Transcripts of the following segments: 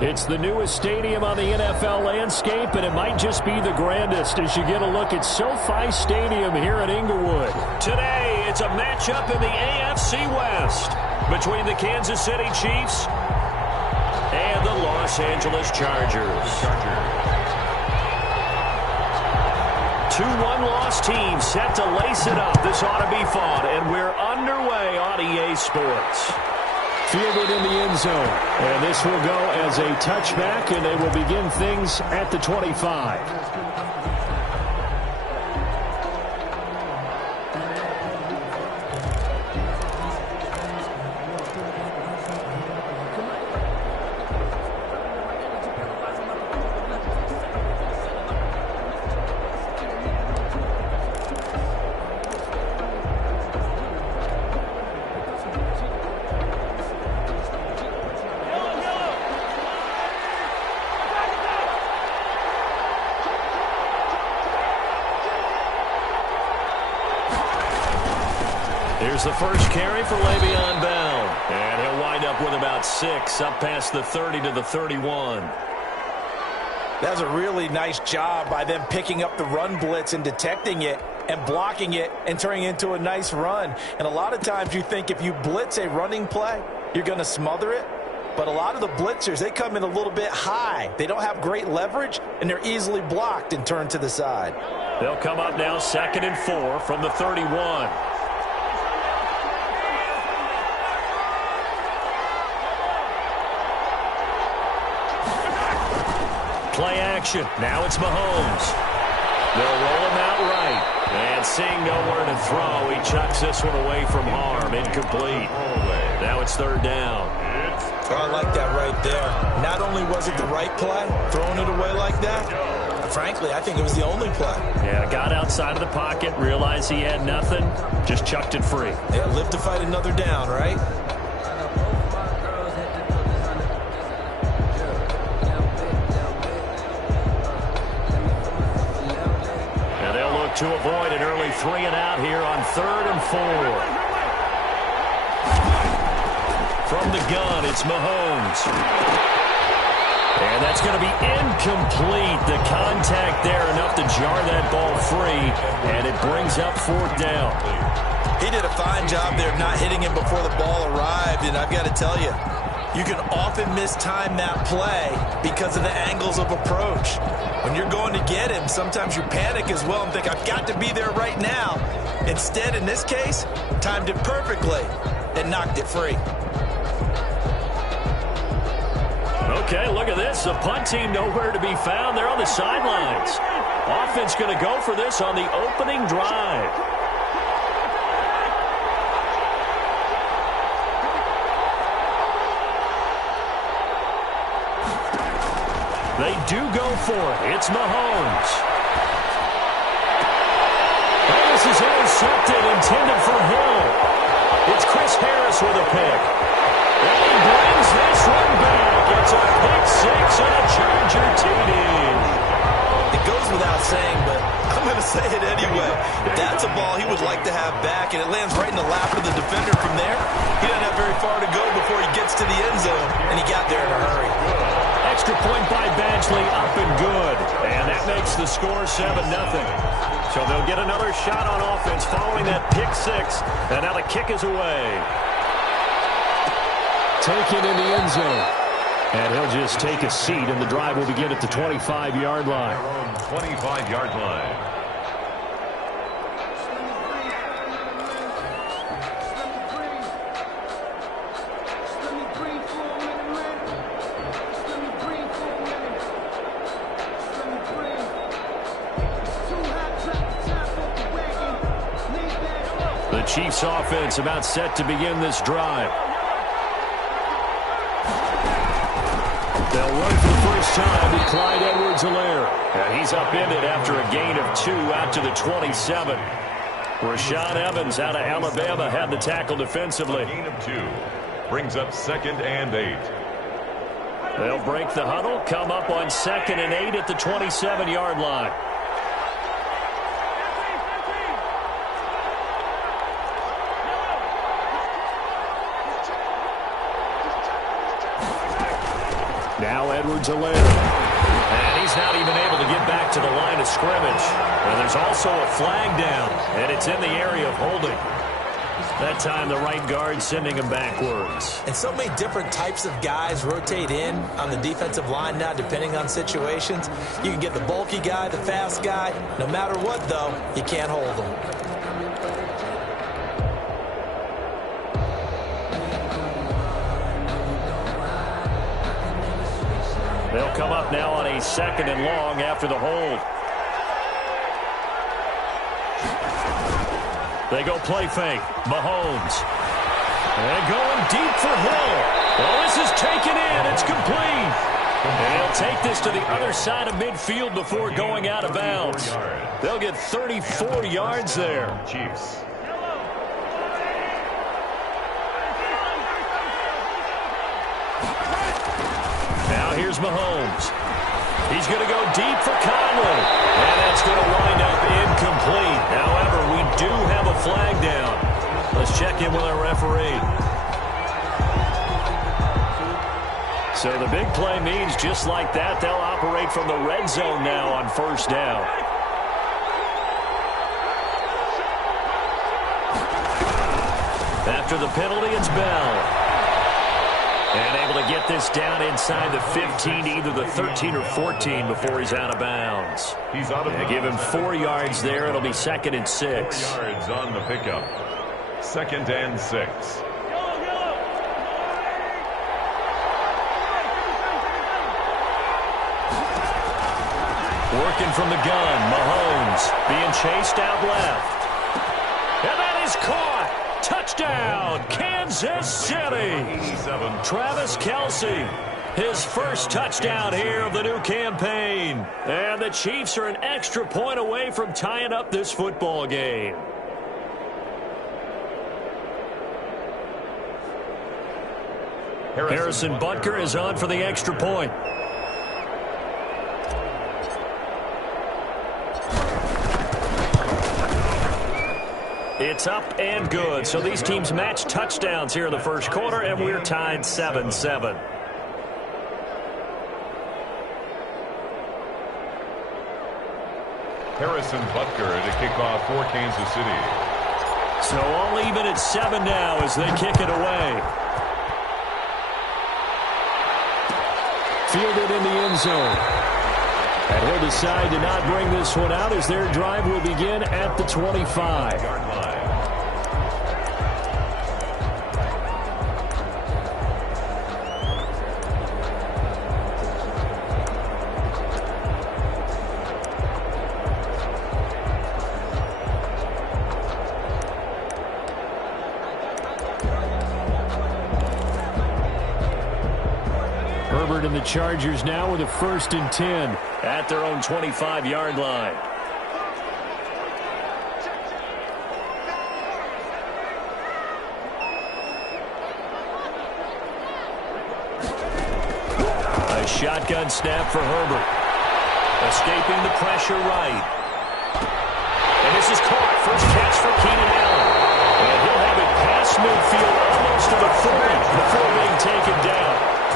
It's the newest stadium on the NFL landscape, and it might just be the grandest as you get a look at SoFi Stadium here in Inglewood. Today, it's a matchup in the AFC West between the Kansas City Chiefs and the Los Angeles Chargers. Two one-loss teams set to lace it up. This ought to be fun, and we're underway on EA Sports. Fielded in the end zone, and this will go as a touchback, and they will begin things at the 25. Here's the first carry for Le'Veon Bell. And he'll wind up with about 6, up past the 30 to the 31. That's a really nice job by them picking up the run blitz and detecting it and blocking it and turning it into a nice run. And a lot of times you think if you blitz a running play, you're going to smother it. But a lot of the blitzers, they come in a little bit high. They don't have great leverage, and they're easily blocked and turned to the side. They'll come up now 2nd and 4 from the 31. Play action. Now it's Mahomes. They'll roll him out right. And seeing nowhere to throw, he chucks this one away from harm. Incomplete. Now it's 3rd down. Oh, I like that right there. Not only was it the right play, throwing it away like that, frankly, I think it was the only play. Yeah, got outside of the pocket, realized he had nothing, just chucked it free. Yeah, live to fight another down, right? To avoid an early 3 and out here on 3rd and 4. From the gun, it's Mahomes. And that's going to be incomplete. The contact there enough to jar that ball free, and it brings up 4th down. He did a fine job there not hitting him before the ball arrived, and I've got to tell you, you can often mistime that play because of the angles of approach. When you're going to get him, sometimes you panic as well and think, I've got to be there right now. Instead, in this case, timed it perfectly and knocked it free. Okay, look at this. The punt team nowhere to be found. They're on the sidelines. Offense going to go for this on the opening drive. They do go for it. It's Mahomes. And this is intercepted, intended for Hill. It's Chris Harris with a pick. And he brings this one back. It's a pick 6 and a Charger TD. It goes without saying, but I'm going to say it anyway. That's a ball he would like to have back, and it lands right in the lap of the defender from there. He doesn't have very far to go before he gets to the end zone, and he got there in a hurry. Extra point by Badgley, up and good. And that makes the score 7-0. So they'll get another shot on offense following that pick 6. And now the kick is away. Taken in the end zone. And he'll just take a seat, and the drive will begin at the 25-yard line. 25-yard line. The Chiefs offense about set to begin this drive. They'll run for the first time with Clyde Edwards-Helaire. And he's upended after a gain of 2 out to the 27. Rashaan Evans out of Alabama had the tackle defensively. Gain of 2 brings up 2nd and 8. They'll break the huddle, come up on 2nd and 8 at the 27-yard line. Now Edwards-Helaire. And he's not even able to get back to the line of scrimmage. And there's also a flag down, and it's in the area of holding. That time the right guard sending him backwards. And so many different types of guys rotate in on the defensive line now depending on situations. You can get the bulky guy, the fast guy. No matter what, though, you can't hold them. They'll come up now on a 2nd and long after the hold. They go play fake. Mahomes. And going deep for Hill. Well, this is taken in. It's complete. And he'll take this to the other side of midfield before going out of bounds. They'll get 34 yards there. Chiefs. Now here's Mahomes. He's going to go deep for Conley. And that's going to wind up incomplete. However, we do have a flag down. Let's check in with our referee. So the big play means just like that, they'll operate from the red zone now on 1st down. After the penalty, it's Bell. And able to get this down inside the 15, either the 13 or 14 before he's out of bounds. He's out of bounds. Give him 4 yards there. It'll be 2nd and 6. 4 yards on the pickup. 2nd and 6. Working from the gun, Mahomes being chased out left. And that is caught. Touchdown, Kansas City. Travis Kelce, his first touchdown here of the new campaign. And the Chiefs are an extra point away from tying up this football game. Harrison Butker is on for the extra point. It's up and good. So these teams match touchdowns here in the first quarter, and we're tied 7-7. Harrison Butker to kick off for Kansas City. So all even at 7 now as they kick it away. Fielded in the end zone. And he'll decide to not bring this one out as their drive will begin at the 25. Herbert and the Chargers now with a 1st and 10 at their own 25-yard line. A shotgun snap for Herbert. Escaping the pressure right. And this is caught. First catch for Keenan Allen. And he'll have it past midfield almost to the 40 before being taken down.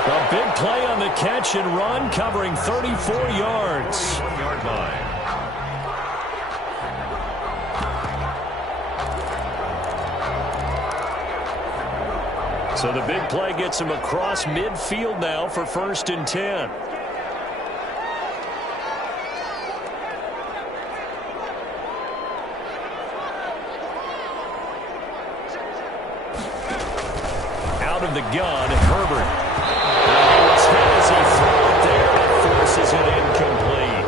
A big play on the catch and run, covering 34 yards. 1-yard line. So the big play gets him across midfield now for 1st and 10. Out of the gun, Herbert. As he threw it there, it forces it incomplete.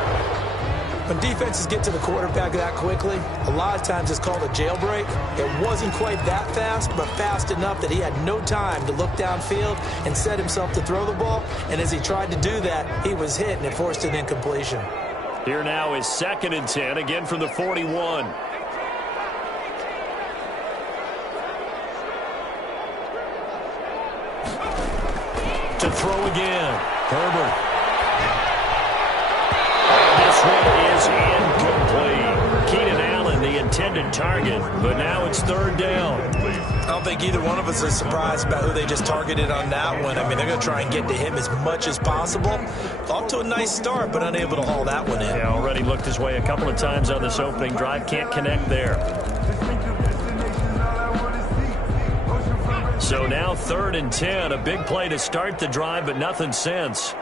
When defenses get to the quarterback that quickly, a lot of times it's called a jailbreak. It wasn't quite that fast, but fast enough that he had no time to look downfield and set himself to throw the ball. And as he tried to do that, he was hit, and it forced an incompletion. Here now is 2nd and 10, again from the 41. To throw again. Herbert. This one is incomplete. Keenan Allen, the intended target, but now it's 3rd down. I don't think either one of us is surprised about who they just targeted on that one. I mean, they're going to try and get to him as much as possible. Off to a nice start, but unable to haul that one in. Yeah, already looked his way a couple of times on this opening drive. Can't connect there. So now 3rd and 10. A big play to start the drive, but nothing since.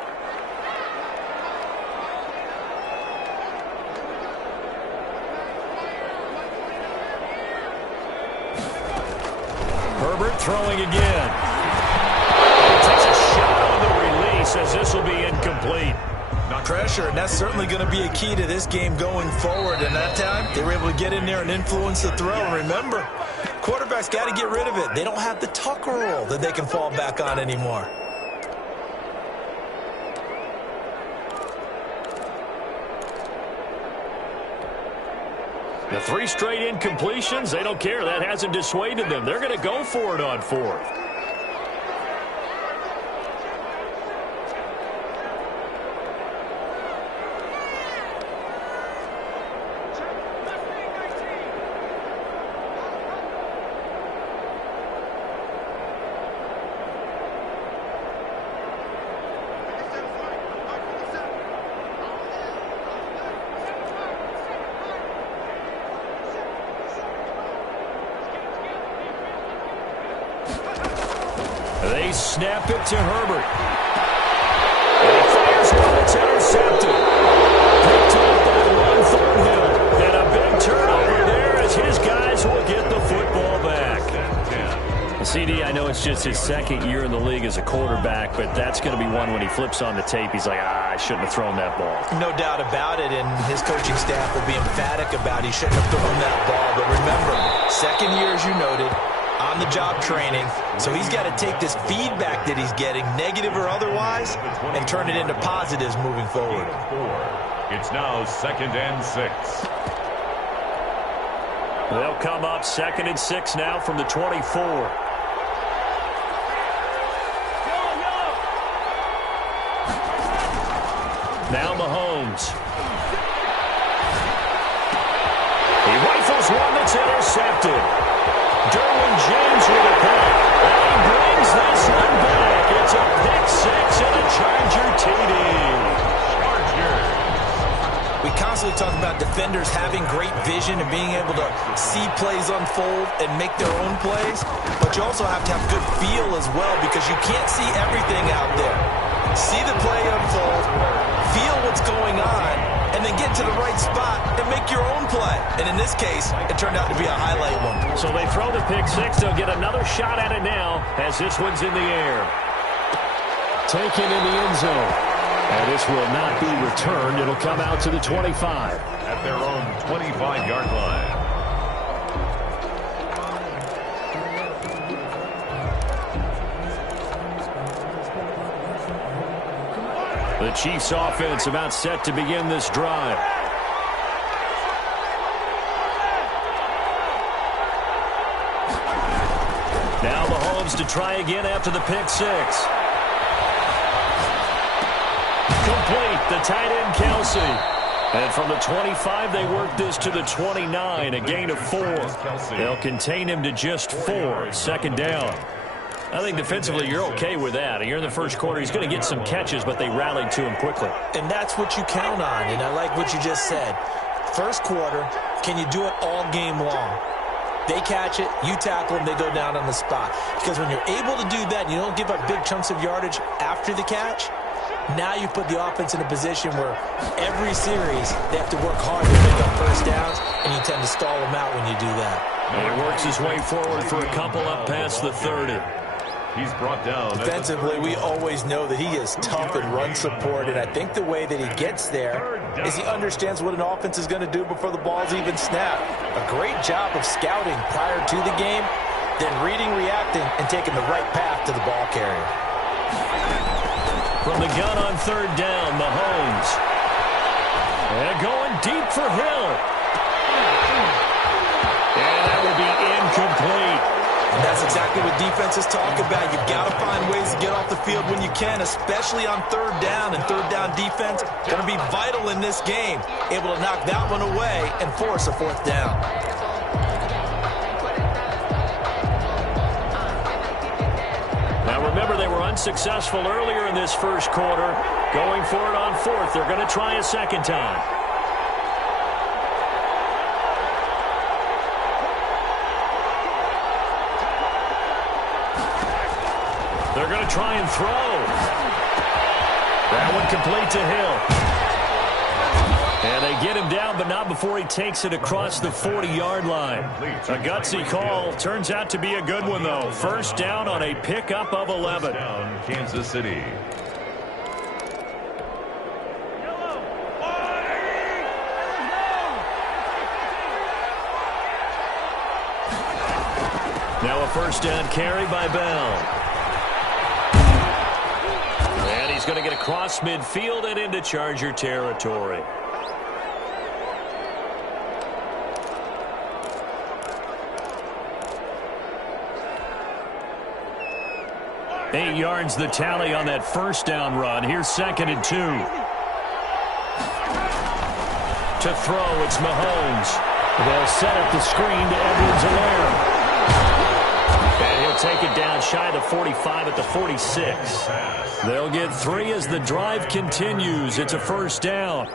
Herbert throwing again. Takes a shot on the release as this will be incomplete. Not pressure, and that's certainly going to be a key to this game going forward. And that time, they were able to get in there and influence the throw. And remember, quarterbacks got to get rid of it. They don't have the Tucker rule that they can fall back on anymore. The 3 straight incompletions, they don't care. That hasn't dissuaded them. They're going to go for it on 4th. They snap it to Herbert. And he fires one that's intercepted. Picked up by Ron Thornhill. And a big turnover there as his guys will get the football back. CD, I know it's just his 2nd year in the league as a quarterback, but that's going to be one when he flips on the tape. He's like, I shouldn't have thrown that ball. No doubt about it, and his coaching staff will be emphatic about he shouldn't have thrown that ball. But remember, 2nd year, as you noted, on-the-job training, so he's got to take this feedback that he's getting, negative or otherwise, and turn it into positives moving forward. It's now 2nd and 6. They'll come up 2nd and 6 now from the 24. Now Mahomes. He rifles one that's intercepted. Derwin James with a pick. And he brings this one back. It's a pick-6 and a Charger TD. We constantly talk about defenders having great vision and being able to see plays unfold and make their own plays, but you also have to have good feel as well because you can't see everything out there. See the play unfold, feel what's going on, and then get to the right spot and make your own play. And in this case, it turned out to be a highlight one. So they throw the pick-6. They'll get another shot at it now as this one's in the air. Taken in the end zone. And this will not be returned. It'll come out to the 25. At their own 25-yard line. The Chiefs offense about set to begin this drive. Now Mahomes to try again after the pick-6. Complete, the tight end Kelsey. And from the 25, they work this to the 29, a gain of 4. They'll contain him to just 4, 2nd down. I think defensively you're okay with that. You're in the first quarter. He's going to get some catches, but they rallied to him quickly. And that's what you count on, and I like what you just said. First quarter, can you do it all game long? They catch it, you tackle them, they go down on the spot. Because when you're able to do that and you don't give up big chunks of yardage after the catch, now you put the offense in a position where every series they have to work hard to pick up first downs, and you tend to stall them out when you do that. And he works his way forward for a couple up past the 30. He's brought down. Defensively, we always know that he is tough in run support, and I think the way that he gets there is he understands what an offense is going to do before the ball's even snapped. A great job of scouting prior to the game, then reading, reacting, and taking the right path to the ball carrier. From the gun on 3rd down, Mahomes. And going deep for Hill. And that will be incomplete. And that's exactly what defenses talk about. You've got to find ways to get off the field when you can, especially on 3rd down. And 3rd down defense going to be vital in this game. Able to knock that one away and force a 4th down. unsuccessful earlier in this first quarter. Going for it on fourth. They're going to try a second time. They're going to try and throw. That one complete to Hill. And they get him down, but not before he takes it across the 40-yard line. A gutsy call. Turns out to be a good one, though. First down on a pickup of 11. Down, Kansas City. Now a first down carry by Bell. And he's going to get across midfield and into Charger territory. 8 yards the tally on that first down run. Here's 2nd and 2. To throw, it's Mahomes. They'll set up the screen to Edwards-Helaire. And he'll take it down shy of the 45 at the 46. They'll get 3 as the drive continues. It's a first down.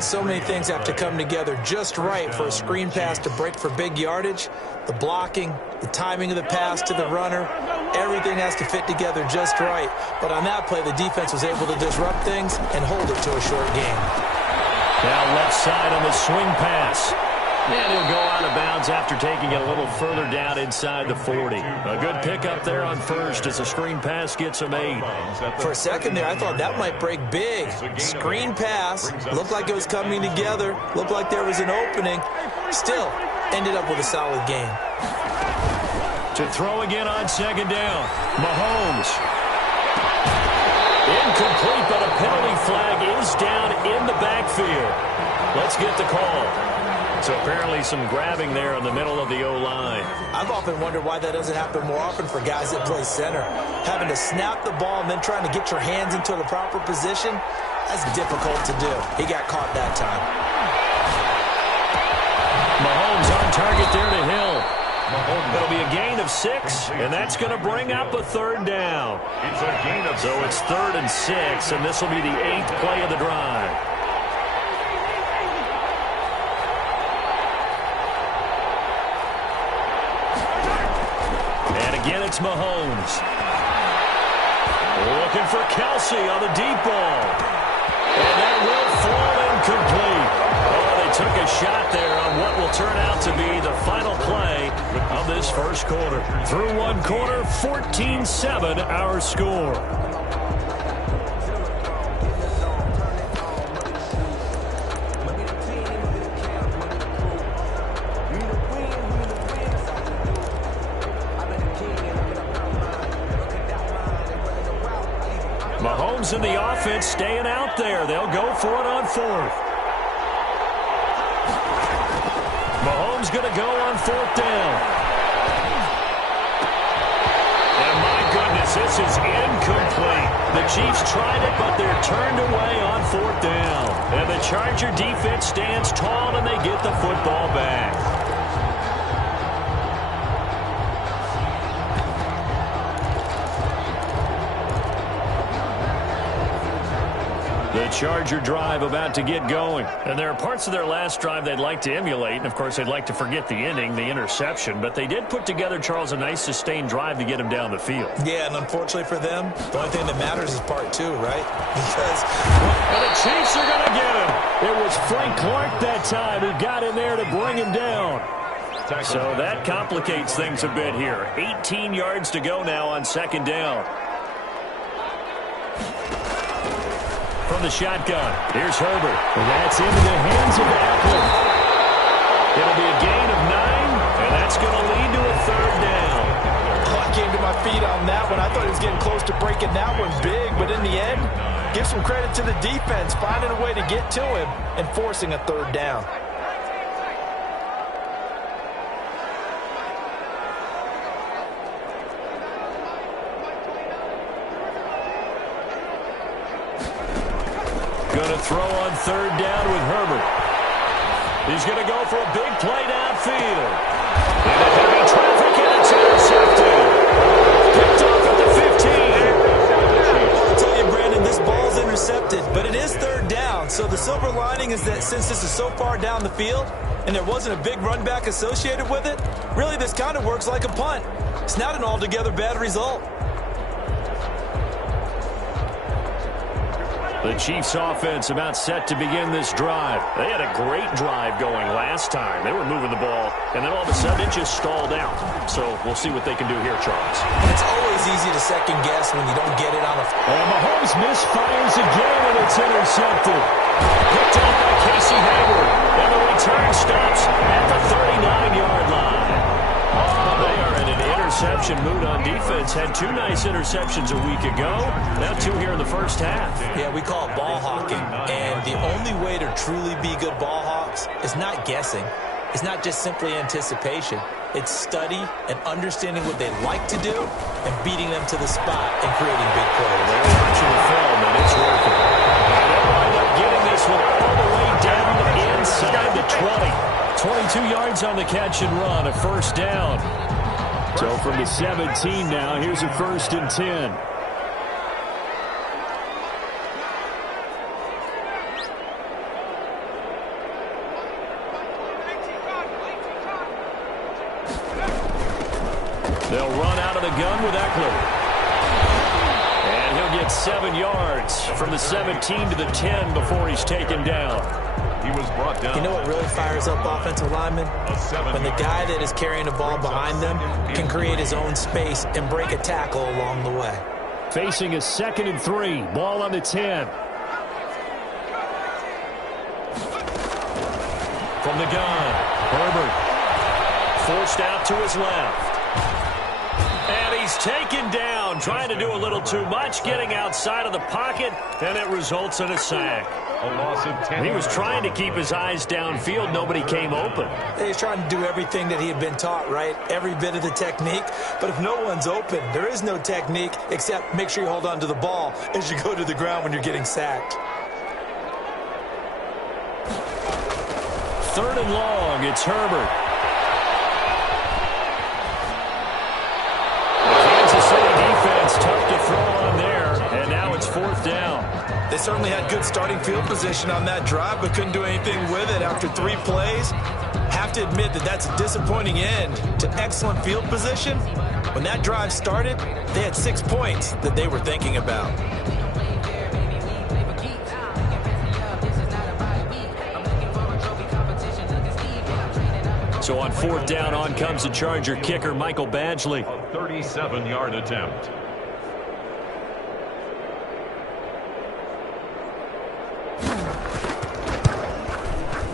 So many things have to come together just right for a screen pass to break for big yardage. The blocking, the timing of the pass to the runner, everything has to fit together just right. But on that play, the defense was able to disrupt things and hold it to a short game. Now left side on the swing pass. And he'll go out of bounds after taking it a little further down inside the 40. A good pickup there on first as the screen pass gets him 8. For a second there, I thought that might break big. Screen pass, looked like it was coming together, looked like there was an opening. Still, ended up with a solid game. To throw again on second down. Mahomes. Incomplete, but a penalty flag is down in the backfield. Let's get the call. So apparently some grabbing there in the middle of the O-line. I've often wondered why that doesn't happen more often for guys that play center. Having to snap the ball and then trying to get your hands into the proper position, that's difficult to do. He got caught that time. Mahomes on target there to Hill. It'll be a gain of 6, and that's going to bring up a third down. So it's 3rd and 6, and this will be the 8th play of the drive. Again, it's Mahomes. Looking for Kelsey on the deep ball. And that will fall incomplete. Oh, they took a shot there on what will turn out to be the final play of this first quarter. Through one quarter, 14-7 our score. Mahomes and the offense staying out there. They'll go for it on 4th. Mahomes going to go on 4th down. And my goodness, this is incomplete. The Chiefs tried it, but they're turned away on 4th down. And the Charger defense stands tall, and they get the football back. The Charger drive about to get going. And there are parts of their last drive they'd like to emulate. And, of course, they'd like to forget the ending, the interception. But they did put together, Charles, a nice sustained drive to get him down the field. Yeah, and unfortunately for them, the only thing that matters is part 2, right? Because and the Chiefs are going to get him. It was Frank Clark that time who got in there to bring him down. So that complicates things a bit here. 18 yards to go now on 2nd down. From the shotgun, here's Herbert. And that's into the hands of Apple. It'll be a gain of 9, and that's going to lead to a 3rd down. Oh, I came to my feet on that one. I thought he was getting close to breaking that one big, but in the end, give some credit to the defense, finding a way to get to him and forcing a 3rd down. Going to throw on 3rd down with Herbert. He's going to go for a big play downfield. Into heavy traffic, and it's intercepted. Picked off at the 15. intercepted, but it is third down. So the silver lining is that since this is so far down the field and there wasn't a big run back associated with it, really this kind of works like a punt. It's not an altogether bad result. The Chiefs offense about set to begin this drive. They had a great drive going last time. They were moving the ball, and then all of a sudden it just stalled out. So we'll see what they can do here, Charles. It's always easy to second guess when you don't get it on a... And Mahomes misfires again, and it's intercepted. Picked off by Casey Hayward. And the return stops at the 39-yard line. They are in an interception mood on defense. Had 2 nice interceptions a week ago. Now 2 here in the first half. Yeah, we call it ball hawking. And the only way to truly be good ball hawks is not guessing. It's not just simply anticipation. It's study and understanding what they like to do and beating them to the spot and creating big plays. They're watching the film, and it's working. And they'll wind up getting this one all the way down inside the 20. 22 yards on the catch and run, a first down. So from the 17 now, here's a 1st and 10. They'll run out of the gun with Eckler. And he'll get 7 yards from the 17 to the 10 before he's taken down. He was brought down. You know what really fires up offensive linemen? When the guy that is carrying the ball behind them can create his own space and break a tackle along the way. Facing a 2nd and 3. Ball on the 10. From the gun, Herbert. Forced out to his left. And he's taken down, trying to do a little too much, getting outside of the pocket, and it results in a sack. A loss of 10. He was trying to keep his eyes downfield. Nobody came open. He's trying to do everything that he had been taught, right? Every bit of the technique. But if no one's open, there is no technique except make sure you hold on to the ball as you go to the ground when you're getting sacked. 3rd and long, it's Herbert. The Kansas City defense tough to throw on there, and now it's 4th down. They certainly had good starting field position on that drive, but couldn't do anything with it after 3 plays. Have to admit that that's a disappointing end to excellent field position. When that drive started, they had 6 points that they were thinking about. So on 4th down, on comes the Charger kicker, Michael Badgley. A 37-yard attempt.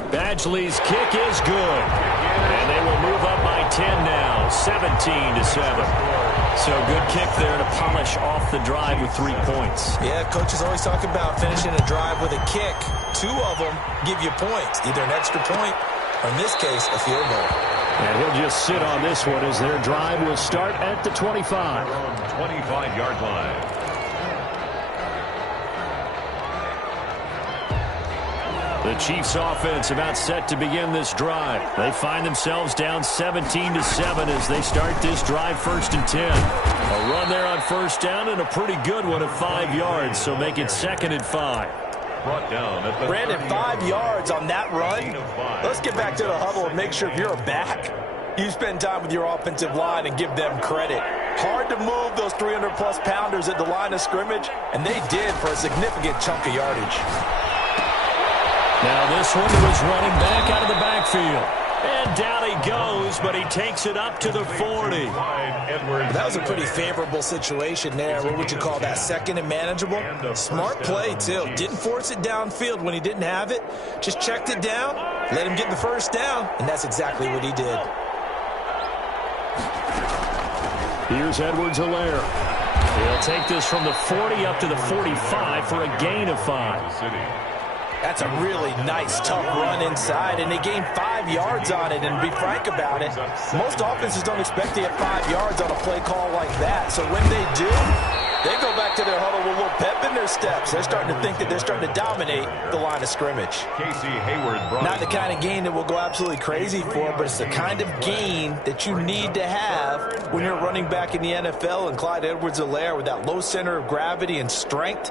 Badgley's kick is good. And they will move up by 10 now, 17-7. So good kick there to polish off the drive with 3 points. Yeah, coaches always talk about finishing a drive with a kick. 2 of them give you points, either an extra point or in this case, a field goal. And he'll just sit on this one as their drive will start at the 25. 25-yard line. The Chiefs offense about set to begin this drive. They find themselves down 17-7 as they start this drive 1st and 10. A run there on 1st down and a pretty good one at 5 yards, so make it 2nd and 5. Brought down at the Brandon, 5 yards on that run. Let's get back to the huddle and make sure if you're a back, you spend time with your offensive line and give them credit. Hard to move those 300-plus pounders at the line of scrimmage, and they did for a significant chunk of yardage. Now this one was running back out of the backfield. And down he goes, but he takes it up to the 40. That was a pretty favorable situation there. What would you call that? 2nd and manageable? Smart play, too. Didn't force it downfield when he didn't have it. Just checked it down, let him get the 1st down, and that's exactly what he did. Here's Edwards-Helaire. He'll take this from the 40 up to the 45 for a gain of 5. That's a really nice, tough run inside, and they gained 5 yards on it. And to be frank about it, most offenses don't expect to get 5 yards on a play call like that. So when they do, they go back to their huddle with a little pep in their steps. They're starting to think that they're starting to dominate the line of scrimmage. Casey Hayward. Not the kind of gain that we'll go absolutely crazy for, but it's the kind of gain that you need to have when you're running back in the NFL. And Clyde Edwards-Helaire with that low center of gravity and strength,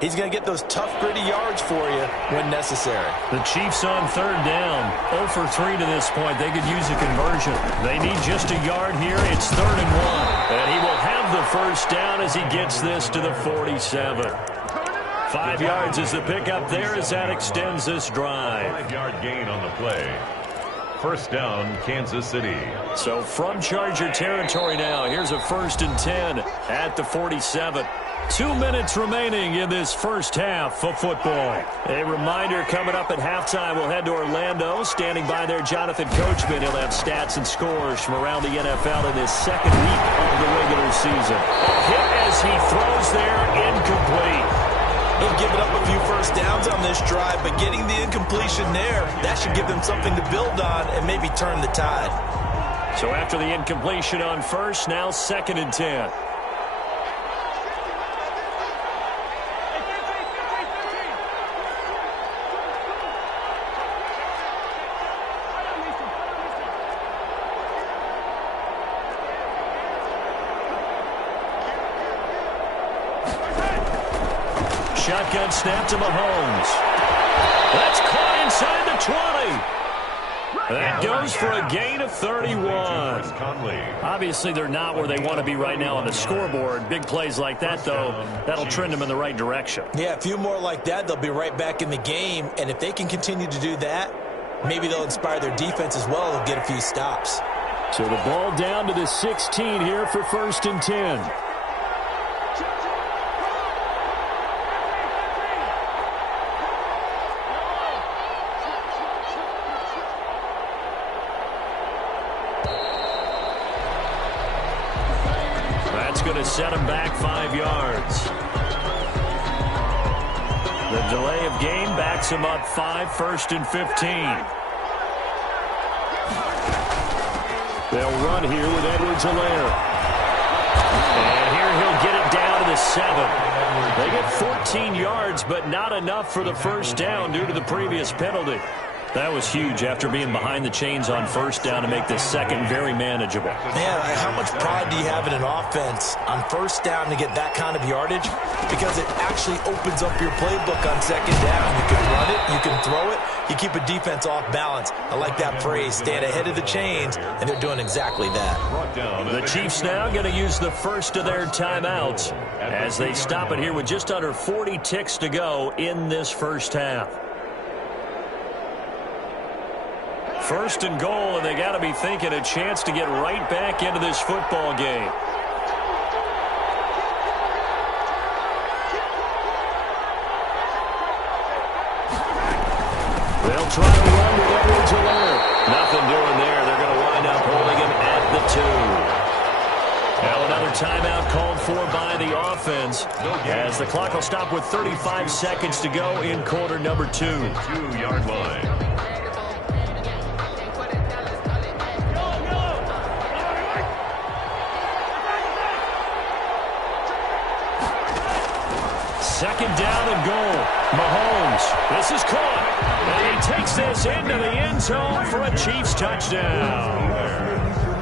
He's going to get those tough, gritty yards for you when necessary. The Chiefs on third down. 0 for 3 to this point. They could use a conversion. They need just a yard here. It's 3rd and 1. And he will have the first down as he gets this to the 47. 5 yards is the pickup there as that extends this drive. 5-yard gain on the play. First down, Kansas City. So from Charger territory now, here's a 1st and 10 at the 47. 2 minutes remaining in this first half of football. A reminder coming up at halftime, we'll head to Orlando. Standing by there, Jonathan Coachman. He'll have stats and scores from around the NFL in this second week of the regular season. A hit as he throws there, incomplete. They've given up a few first downs on this drive, but getting the incompletion there, that should give them something to build on and maybe turn the tide. So after the incompletion on first, now 2nd and 10. Shotgun snap to Mahomes. That's caught inside the 20. That goes for a gain of 31. Obviously, they're not where they want to be right now on the scoreboard. Big plays like that, though, that'll trend them in the right direction. Yeah, a few more like that, they'll be right back in the game. And if they can continue to do that, maybe they'll inspire their defense as well. They'll get a few stops. So the ball down to the 16 here for 1st and 10. Going to set him back 5 yards. The delay of game backs him up 5, 1st and 15. They'll run here with Edwards-Helaire. And here he'll get it down to the 7. They get 14 yards, but not enough for the first down due to the previous penalty. That was huge after being behind the chains on first down to make this second very manageable. Man, how much pride do you have in an offense on first down to get that kind of yardage? Because it actually opens up your playbook on second down. You can run it, you can throw it, you keep a defense off balance. I like that phrase, stand ahead of the chains, and they're doing exactly that. The Chiefs now going to use the first of their timeouts as they stop it here with just under 40 ticks to go in this first half. 1st and goal, and they got to be thinking a chance to get right back into this football game. They'll try to run with Edwards-Helaire. Nothing doing there. They're going to wind up holding him at the 2. Now another timeout called for by the offense as the clock will stop with 35 seconds to go in quarter number 2. 2-yard line. Second down and goal. Mahomes. This is caught. And he takes this into the end zone for a Chiefs touchdown.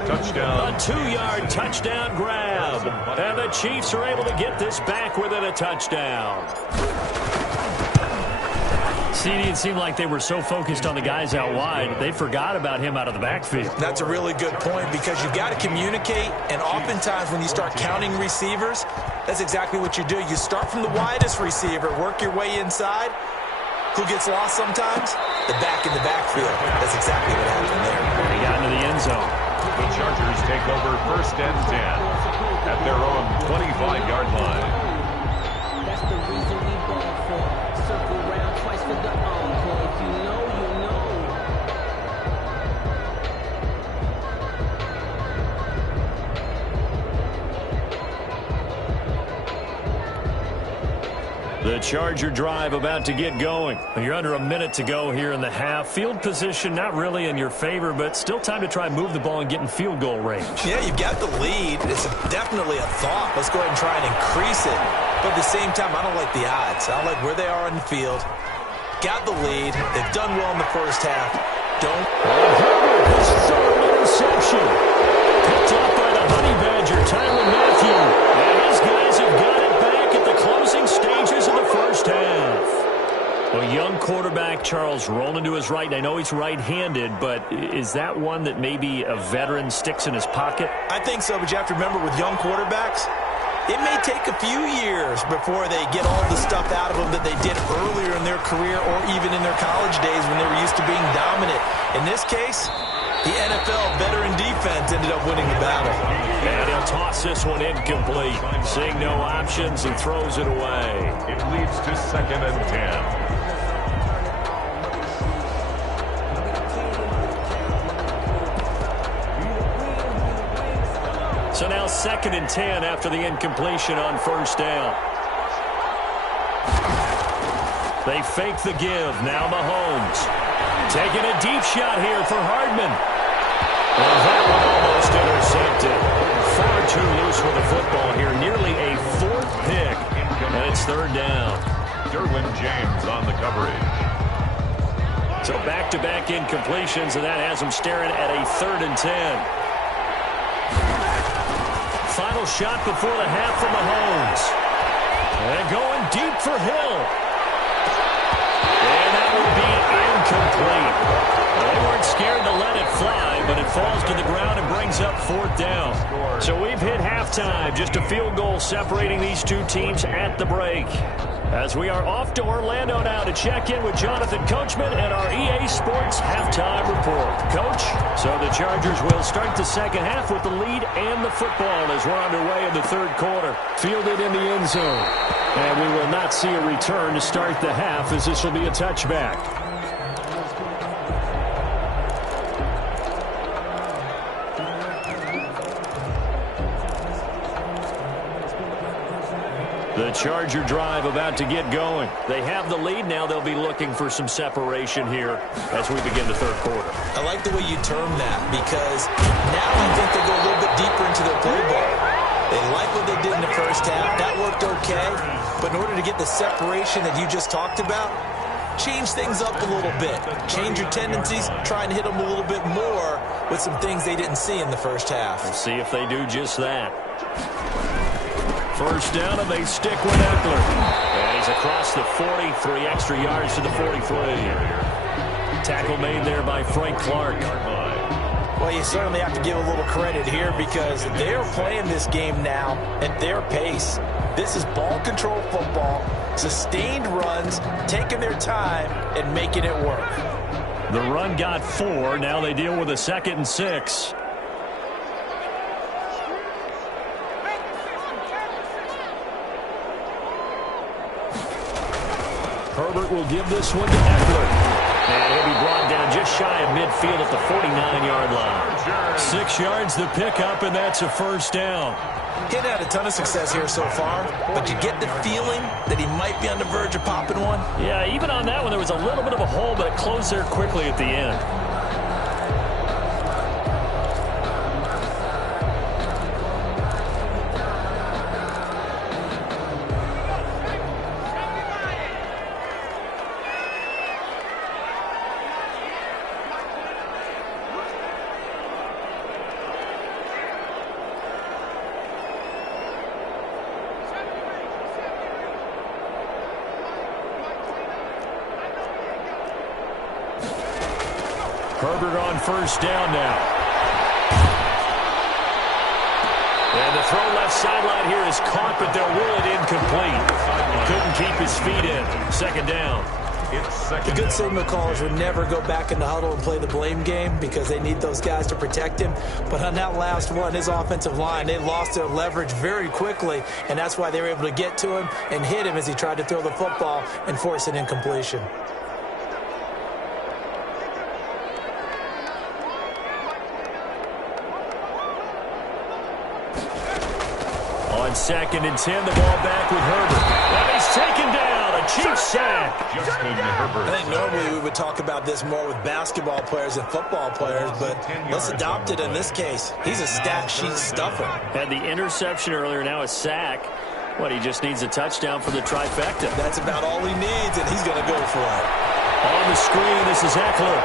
Touchdown. A 2-yard touchdown grab. And the Chiefs are able to get this back within a touchdown. CD, it seemed like they were so focused on the guys out wide, they forgot about him out of the backfield. That's a really good point because you've got to communicate, and oftentimes when you start counting receivers, that's exactly what you do. You start from the widest receiver, work your way inside. Who gets lost sometimes? The back in the backfield. That's exactly what happened there. He got into the end zone. The Chargers take over 1st and 10 at their own 25-yard line. That's the reason we ball for. Circle round twice for the encore. If you know, you know. The Charger drive about to get going. You're under a minute to go here in the half. Field position not really in your favor, but still time to try and move the ball and get in field goal range. Yeah, you've got the lead. It's definitely a thought. Let's go ahead and try and increase it. But at the same time, I don't like the odds. I don't like where they are on the field. Got the lead. They've done well in the first half. Don't. His third interception. Picked up by the Honey Badger, Tyrann Mathieu. And his guys have got it back at the closing stages of the first Well, young quarterback Charles rolling to his right. I know he's right-handed, but is that one that maybe a veteran sticks in his pocket? I think so, but you have to remember with young quarterbacks, it may take a few years before they get all the stuff out of them that they did earlier in their career or even in their college days when they were used to being dominant. In this case, the NFL veteran defense ended up winning the battle. And he'll toss this one incomplete. Seeing no options, he throws it away. It leads to 2nd and 10. So now 2nd and 10 after the incompletion on 1st down. They fake the give. Now Mahomes. Taking a deep shot here for Hardman. Well, that one almost intercepted. Far too loose with the football here. Nearly a 4th pick. And it's 3rd down. Derwin James on the coverage. So back-to-back incompletions, and that has them staring at a 3rd and 10. Final shot before the half for Mahomes. And going deep for Hill. And that will be incomplete. They weren't scared to let it fly, but it falls to the ground and brings up 4th down. So we've hit halftime. Just a field goal separating these two teams at the break. As we are off to Orlando now to check in with Jonathan Coachman and our EA Sports halftime report. Coach, so the Chargers will start the second half with the lead and the football as we're underway in the 3rd quarter. Fielded in the end zone. And we will not see a return to start the half as this will be a touchback. The Charger drive about to get going. They have the lead. Now they'll be looking for some separation here as we begin the 3rd quarter. I like the way you term that because now I think they go a little bit deeper into their playbook. They like what they did in the 1st half. That worked okay. But in order to get the separation that you just talked about, change things up a little bit. Change your tendencies. Try and hit them a little bit more with some things they didn't see in the 1st half. We'll see if they do just that. 1st down, and they stick with Eckler. And he's across the 40, 3 extra yards to the 43. Tackle made there by Frank Clark. Well, you certainly have to give a little credit here because they're playing this game now at their pace. This is ball control football, sustained runs, taking their time and making it work. The run got 4. Now they deal with a 2nd and 6. Herbert will give this one to Eckler. And he'll be brought down just shy of midfield at the 49-yard line. 6 yards the pickup, and that's a 1st down. He's had a ton of success here so far, but you get the feeling that he might be on the verge of popping one. Yeah, even on that one, there was a little bit of a hole, but it closed there quickly at the end. Herbert on 1st down now. And the throw left sideline here is caught, but they'll rule it incomplete. Couldn't keep his feet in. 2nd down. The good signal callers would never go back in the huddle and play the blame game because they need those guys to protect him. But on that last one, his offensive line, they lost their leverage very quickly, and that's why they were able to get to him and hit him as he tried to throw the football and force an incompletion. On 2nd and 10, the ball back with Herbert. And he's taken down. A cheap sack. I think normally we would talk about this more with basketball players and football players, but let's adopt it in this case. He's a stat sheet stuffer. Had the interception earlier, now a sack. What, he just needs a touchdown for the trifecta. That's about all he needs, and he's going to go for it. On the screen, this is Eckler.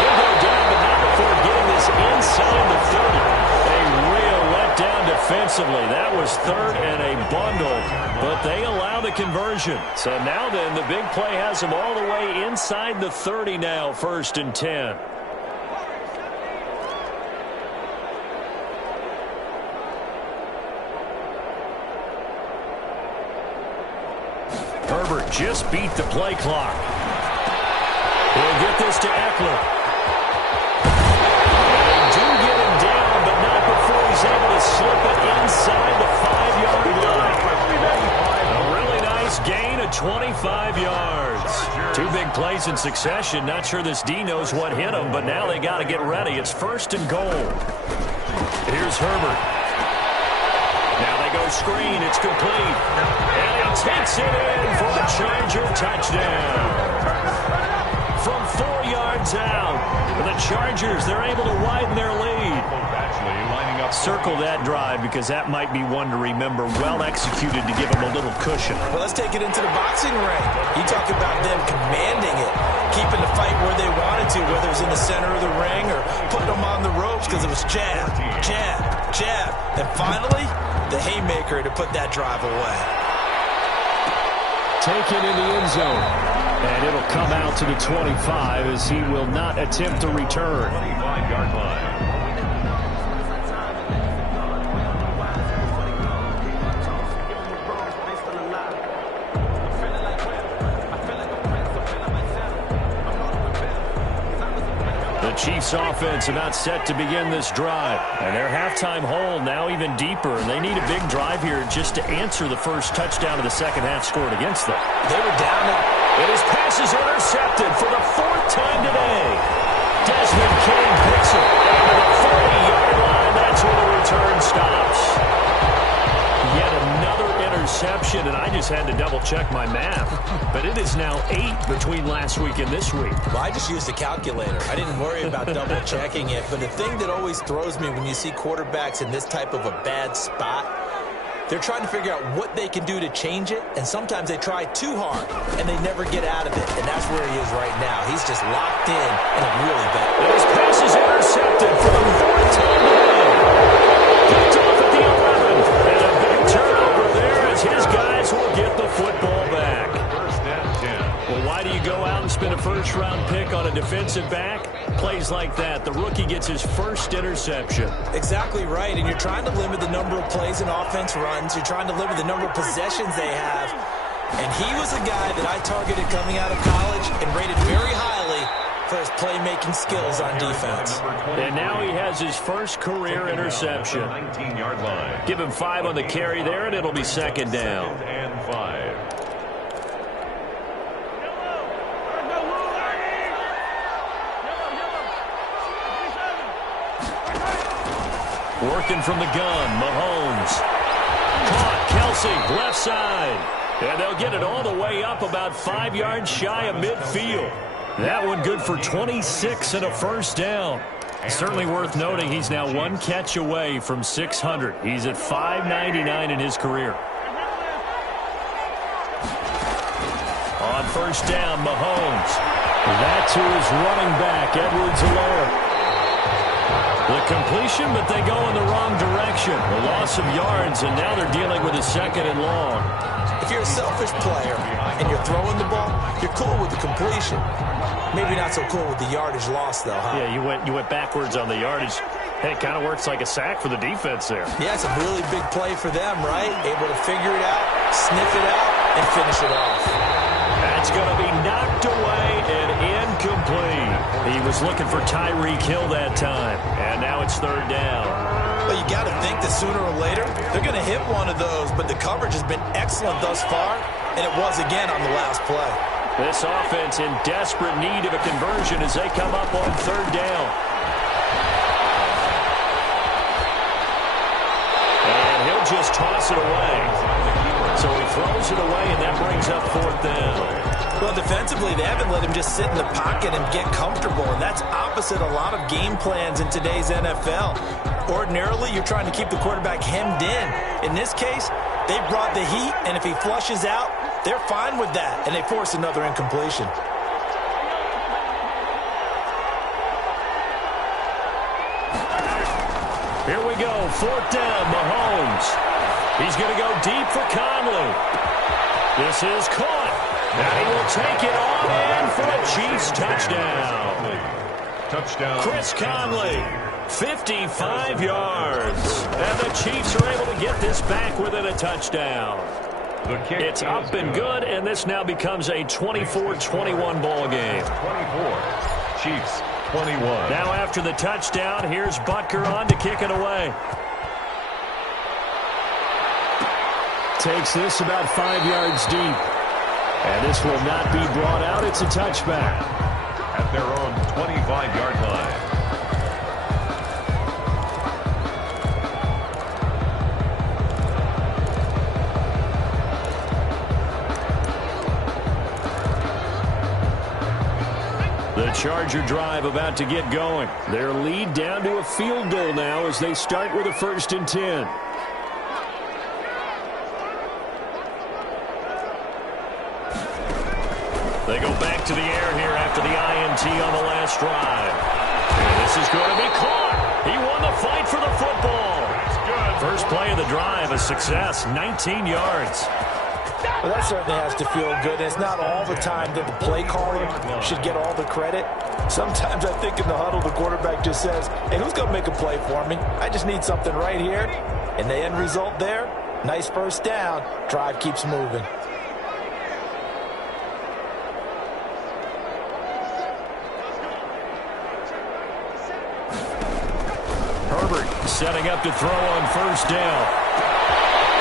He'll go down, but not before getting this inside the 30. A real letdown defensively. That was third and a bundle, but they allow the conversion. So now then, the big play has them all the way inside the 30 now, 1st and 10. Herbert just beat the play clock. He'll get this to Eckler. They do get him down, but not before he's able to slip it inside the 5-yard line. A really nice gain of 25 yards. 2 big plays in succession. Not sure this D knows what hit him, but now they got to get ready. It's 1st and goal. Here's Herbert. Now they go screen. It's complete. And he takes it in for a Charger touchdown. From 4 yards out. The Chargers, they're able to widen their lead. Circle that drive because that might be one to remember. Well executed to give them a little cushion. Well, let's take it into the boxing ring. You talk about them commanding it, keeping the fight where they wanted to, whether it's in the center of the ring or putting them on the ropes because it was jab, jab, jab. And finally, the haymaker to put that drive away. Taken in the end zone. And it'll come out to the 25 as he will not attempt to return. 25-yard line. The Chiefs offense about set to begin this drive. And their halftime hole now even deeper. And they need a big drive here just to answer the first touchdown of the second half scored against them. They were down it. And his pass is intercepted for the 4th time today. Desmond King picks it over the 40-yard line. That's where the return stops. Yet another interception, and I just had to double-check my math. But it is now 8 between last week and this week. Well, I just used a calculator. I didn't worry about double-checking it. But the thing that always throws me when you see quarterbacks in this type of a bad spot, they're trying to figure out what they can do to change it, and sometimes they try too hard, and they never get out of it, and that's where he is right now. He's just locked in a really bad. And his pass is intercepted for the 4th time today. Picked off at the 11th, and a big turnover there as his guys will get the football back. 1st and 10. Well, why do you go out and spend a first-round pick on a defensive back? Plays like that. The rookie gets his first interception. Exactly right, and you're trying to limit the number of plays an offense runs. You're trying to limit the number of possessions they have. And he was a guy that I targeted coming out of college and rated very highly for his playmaking skills on defense. And now he has his first career interception. 19-yard line. Give him 5 on the carry there, and it'll be 2nd down. 2nd and 5. Working from the gun, Mahomes. Caught, Kelsey, left side. And they'll get it all the way up about 5 yards shy of midfield. That one good for 26 and a first down. Certainly worth noting he's now 1 catch away from 600. He's at 599 in his career. On first down, Mahomes. That's who is running back, Edwards-Helaire. The completion, but they go in the wrong direction. A loss of yards, and now they're dealing with a 2nd and long. If you're a selfish player and you're throwing the ball, you're cool with the completion. Maybe not so cool with the yardage loss, though, huh? Yeah, you went backwards on the yardage. Hey, it kind of works like a sack for the defense there. Yeah, it's a really big play for them, right? Able to figure it out, sniff it out, and finish it off. That's going to be knocked away and incomplete. He was looking for Tyreek Hill that time, and now it's 3rd down. Well, you got to think that sooner or later they're going to hit one of those, but the coverage has been excellent thus far, and it was again on the last play. This offense in desperate need of a conversion as they come up on 3rd down. And he'll just toss it away. So he throws it away, and that brings up 4th down. Well, defensively, they haven't let him just sit in the pocket and get comfortable, and that's opposite a lot of game plans in today's NFL. Ordinarily, you're trying to keep the quarterback hemmed in. In this case, they brought the heat, and if he flushes out, they're fine with that, and they force another incompletion. Here we go, 4th down, Mahomes. He's going to go deep for Conley. This is caught. And he will take it on in for a Chiefs touchdown. Touchdown. Chris Conley, 55 yards. And the Chiefs are able to get this back within a touchdown. It's up and good, and this now becomes a 24-21 ball game. 24. Chiefs 21. Now after the touchdown, here's Butker on to kick it away. Takes this about 5 yards deep. And this will not be brought out. It's a touchback. At their own 25-yard line. The Charger drive about to get going. Their lead down to a field goal now as they start with a 1st and 10. They go back to the air here after the INT on the last drive. And this is going to be caught. He won the fight for the football. That's good. First play of the drive, a success, 19 yards. Well, that certainly has to feel good. It's not all the time that the play caller should get all the credit. Sometimes I think in the huddle, the quarterback just says, hey, who's going to make a play for me? I just need something right here. And the end result there, nice 1st down. Drive keeps moving. Herbert setting up to throw on 1st down.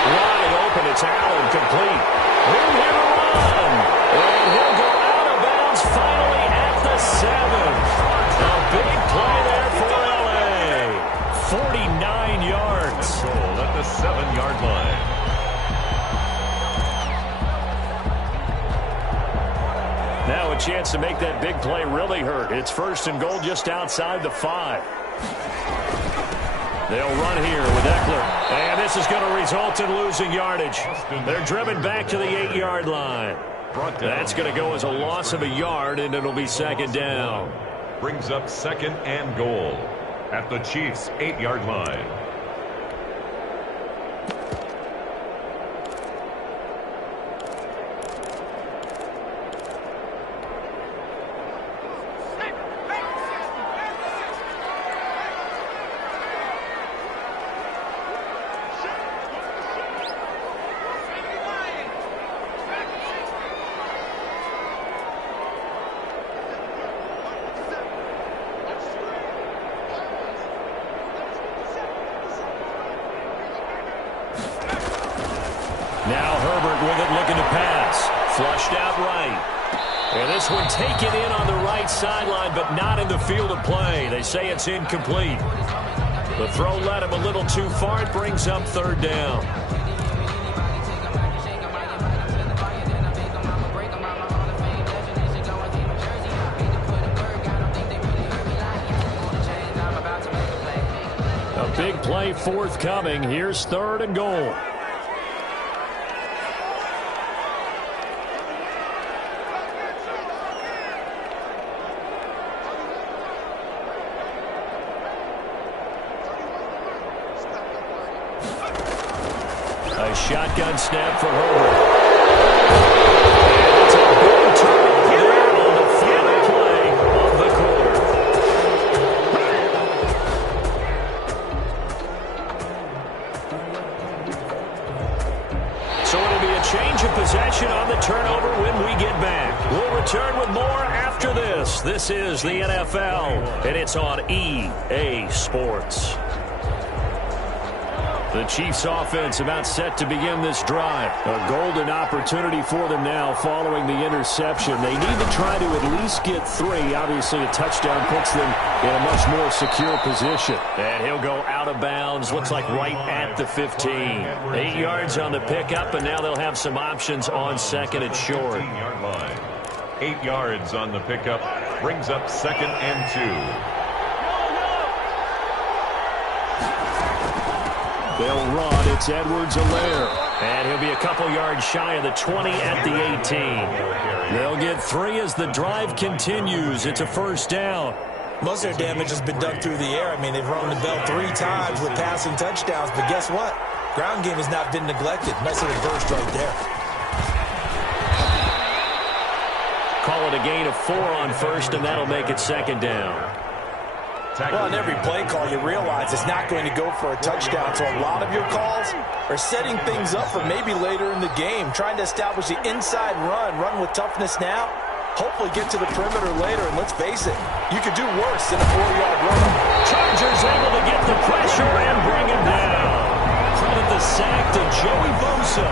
Wide open, it's Allen, complete. Room here to run. And he'll go out of bounds finally at the 7. A big play there for L.A. 49 yards. Goal at the 7-yard line. Now a chance to make that big play really hurt. It's 1st and goal just outside the 5. They'll run here with Eckler. And this is going to result in losing yardage. They're driven back to the 8-yard line. That's going to go as a loss of a yard, and it'll be 2nd down. Brings up 2nd and goal at the Chiefs' 8-yard line. Now Herbert with it, looking to pass. Flushed out right. And this one taken in on the right sideline, but not in the field of play. They say it's incomplete. The throw led him a little too far. It brings up 3rd down. A big play forthcoming. Here's 3rd and goal. A shotgun snap for Herbert. And it's a big turnover there on the final play of the quarter. So it'll be a change of possession on the turnover when we get back. We'll return with more after this. This is the NFL, and it's on EA Sports. The Chiefs offense about set to begin this drive. A golden opportunity for them now following the interception. They need to try to at least get 3. Obviously, a touchdown puts them in a much more secure position. And he'll go out of bounds, looks like right at the 15. 8 yards on the pickup, and now they'll have some options on 2nd and short. 15-yard line. 8 yards on the pickup. Brings up 2nd and 2. They'll run. It's Edwards-Helaire. And he'll be a couple yards shy of the 20 at the 18. They'll get 3 as the drive continues. It's a 1st down. Most of their damage has been done through the air. I mean, they've rung the bell 3 times with passing touchdowns, but guess what? Ground game has not been neglected. Nice little burst right there. Call it a gain of 4 on first, and that'll make it second down. Well, in every play call, you realize it's not going to go for a touchdown, so a lot of your calls are setting things up for maybe later in the game, trying to establish the inside run with toughness now, hopefully get to the perimeter later, and let's face it, you could do worse than a 4-yard run. Chargers able to get the pressure and bring him down. Credit the sack to Joey Bosa.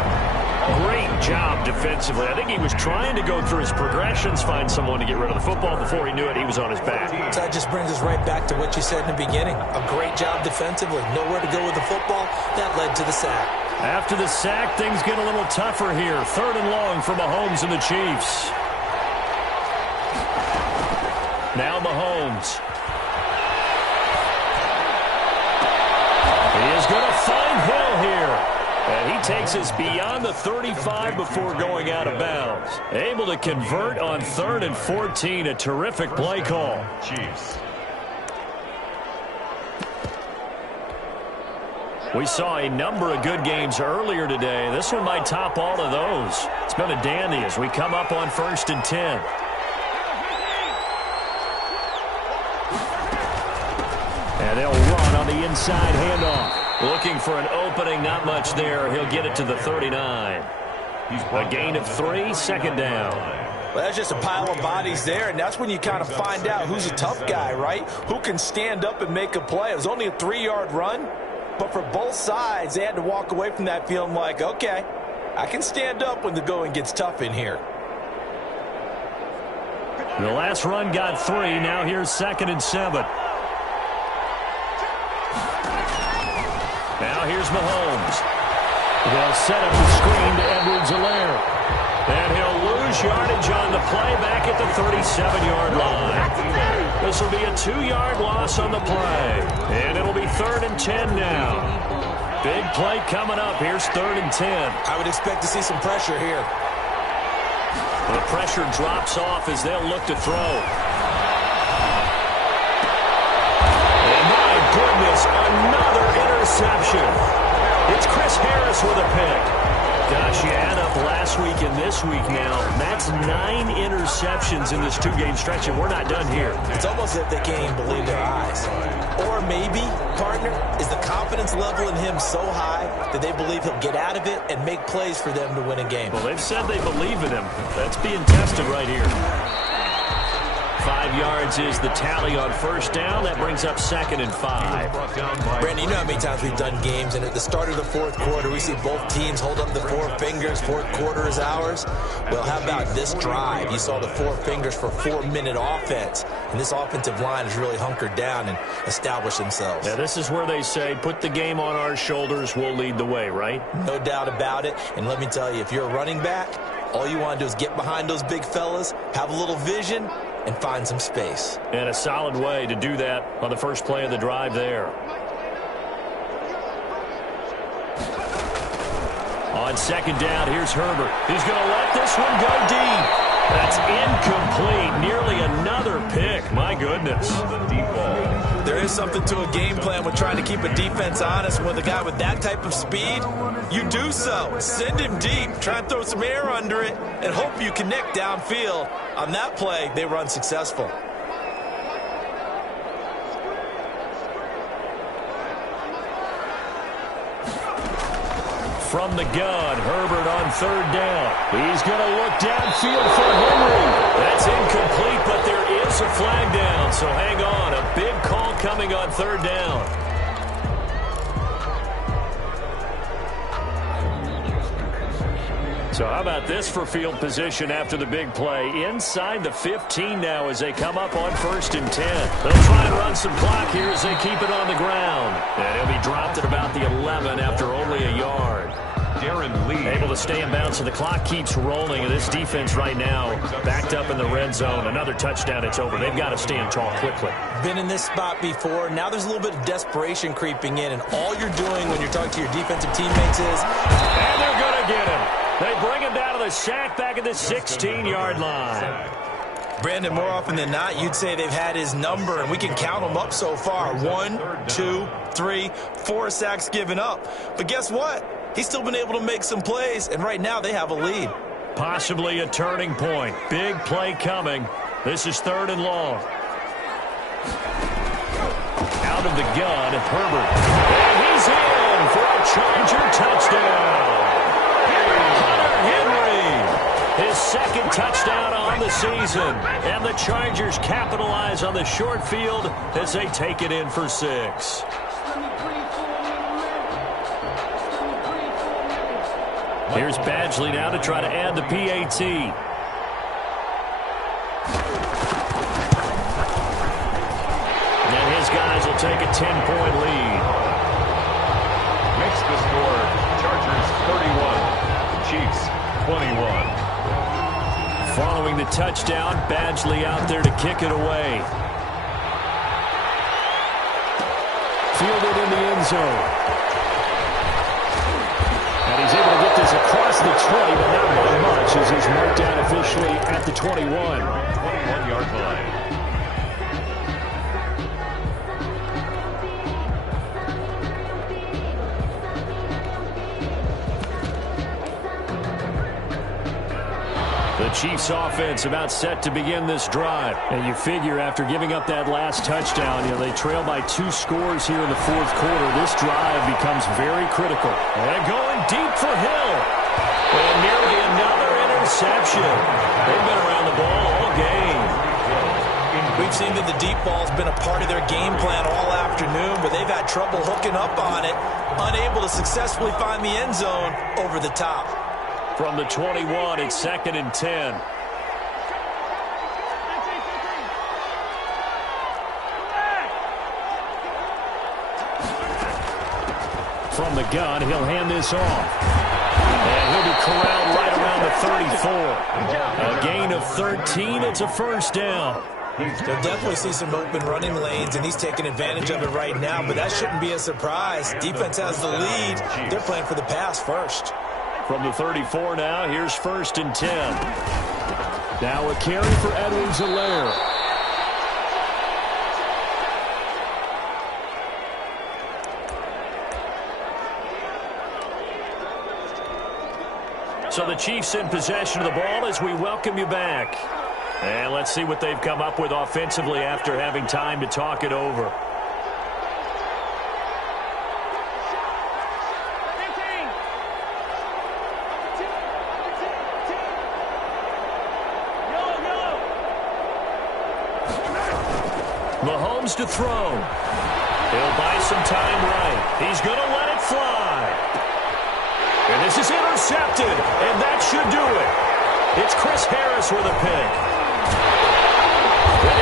Great job defensively. I think he was trying to go through his progressions, find someone to get rid of the football. Before he knew it, he was on his back. So that just brings us right back to what you said in the beginning. A great job defensively. Nowhere to go with the football. That led to the sack. After the sack, things get a little tougher here. 3rd and long for Mahomes and the Chiefs. Now Mahomes. He is going to find Hill here. And he takes us beyond the 35 before going out of bounds. Able to convert on 3rd and 14. A terrific play call. Chiefs. We saw a number of good games earlier today. This one might top all of those. It's been a dandy as we come up on 1st and 10. And they'll run on the inside handoff. Looking for an opening, not much there. He'll get it to the 39. A gain of 3, second down. Well, that's just a pile of bodies there, and that's when you kind of find out who's a tough guy, right? Who can stand up and make a play. It was only a 3-yard run, but for both sides, they had to walk away from that feeling like, okay, I can stand up when the going gets tough in here. The last run got 3. Now here's 2nd and 7. Now here's Mahomes. They'll set up the screen to Edwards-Helaire. And he'll lose yardage on the play back at the 37-yard line. This will be a 2-yard loss on the play. And it'll be 3rd and 10 now. Big play coming up. Here's 3rd and 10. I would expect to see some pressure here. The pressure drops off as they'll look to throw. Goodness, another interception. It's Chris Harris with a pick. Gosh, you add up last week and this week now. That's 9 interceptions in this 2-game stretch, and we're not done here. It's almost as if they can't even believe their eyes. Or maybe, partner, is the confidence level in him so high that they believe he'll get out of it and make plays for them to win a game. Well, they've said they believe in him. That's being tested right here. 5 yards is the tally on 1st down. That brings up 2nd and 5. Brandon, you know how many times we've done games, and at the start of the 4th quarter, we see both teams hold up the 4 fingers. 4th quarter is ours. Well, how about this drive? You saw the 4 fingers for 4-minute offense, and this offensive line has really hunkered down and established themselves. Yeah, this is where they say, put the game on our shoulders, we'll lead the way, right? No doubt about it, and let me tell you, if you're a running back, all you want to do is get behind those big fellas, have a little vision, and find some space. And a solid way to do that on the first play of the drive there. On 2nd down, here's Herbert. He's going to let this one go deep. That's incomplete. Nearly another pick. My goodness. Deep ball. There is something to a game plan with trying to keep a defense honest. With a guy with that type of speed, you do so. Send him deep. Try and throw some air under it and hope you connect downfield. On that play, they run successful. From the gun, Herbert on 3rd down. He's going to look downfield for Henry. That's incomplete, but there is a flag down, so hang on. A big call coming on 3rd down. So how about this for field position after the big play? Inside the 15 now as they come up on 1st and 10. They'll try and run some clock here as they keep it on the ground. And he'll be dropped at about the 11 after only a yard. Darren Lee. Able to stay in bounds, so the clock keeps rolling. And this defense right now backed up in the red zone. Another touchdown, it's over. They've got to stand tall quickly. Been in this spot before. Now there's a little bit of desperation creeping in. And all you're doing when you're talking to your defensive teammates is... And they're going to get him. They bring him down to the sack back at the 16-yard line. Brandon, more often than not, you'd say they've had his number, and we can count them up so far. 1, 2, 3, 4 sacks given up. But guess what? He's still been able to make some plays, and right now they have a lead. Possibly a turning point. Big play coming. This is 3rd and long. Out of the gun, Herbert. And he's in for a Charger touchdown. Hunter Henry, his 2nd touchdown on the season. And the Chargers capitalize on the short field as they take it in for 6. Here's Badgley now to try to add the PAT. And his guys will take a 10-point lead. Makes the score Chargers 31, Chiefs 21. Following the touchdown, Badgley out there to kick it away. Fielded in the end zone. And he's able to get this across the 20, but not by much as he's marked down officially at the 21. 21-yard line. The Chiefs offense about set to begin this drive. And you figure after giving up that last touchdown, they trail by 2 scores here in the 4th quarter. This drive becomes very critical. And going deep for Hill. And nearly another interception. They've been around the ball all game. We've seen that the deep ball's been a part of their game plan all afternoon, but they've had trouble hooking up on it, unable to successfully find the end zone over the top. From the 21, it's 2nd and 10. From the gun, he'll hand this off. And he'll be corralled right around the 34. A gain of 13, it's a 1st down. They'll definitely see some open running lanes, and he's taking advantage of it right now, but that shouldn't be a surprise. Defense has the lead. They're playing for the pass first. From the 34 now, here's 1st and 10. Now a carry for Edwards-Helaire. So the Chiefs in possession of the ball as we welcome you back. And let's see what they've come up with offensively after having time to talk it over. Mahomes to throw. He'll buy some time right. He's going to let it fly. And this is intercepted, and that should do it. It's Chris Harris with a pick. And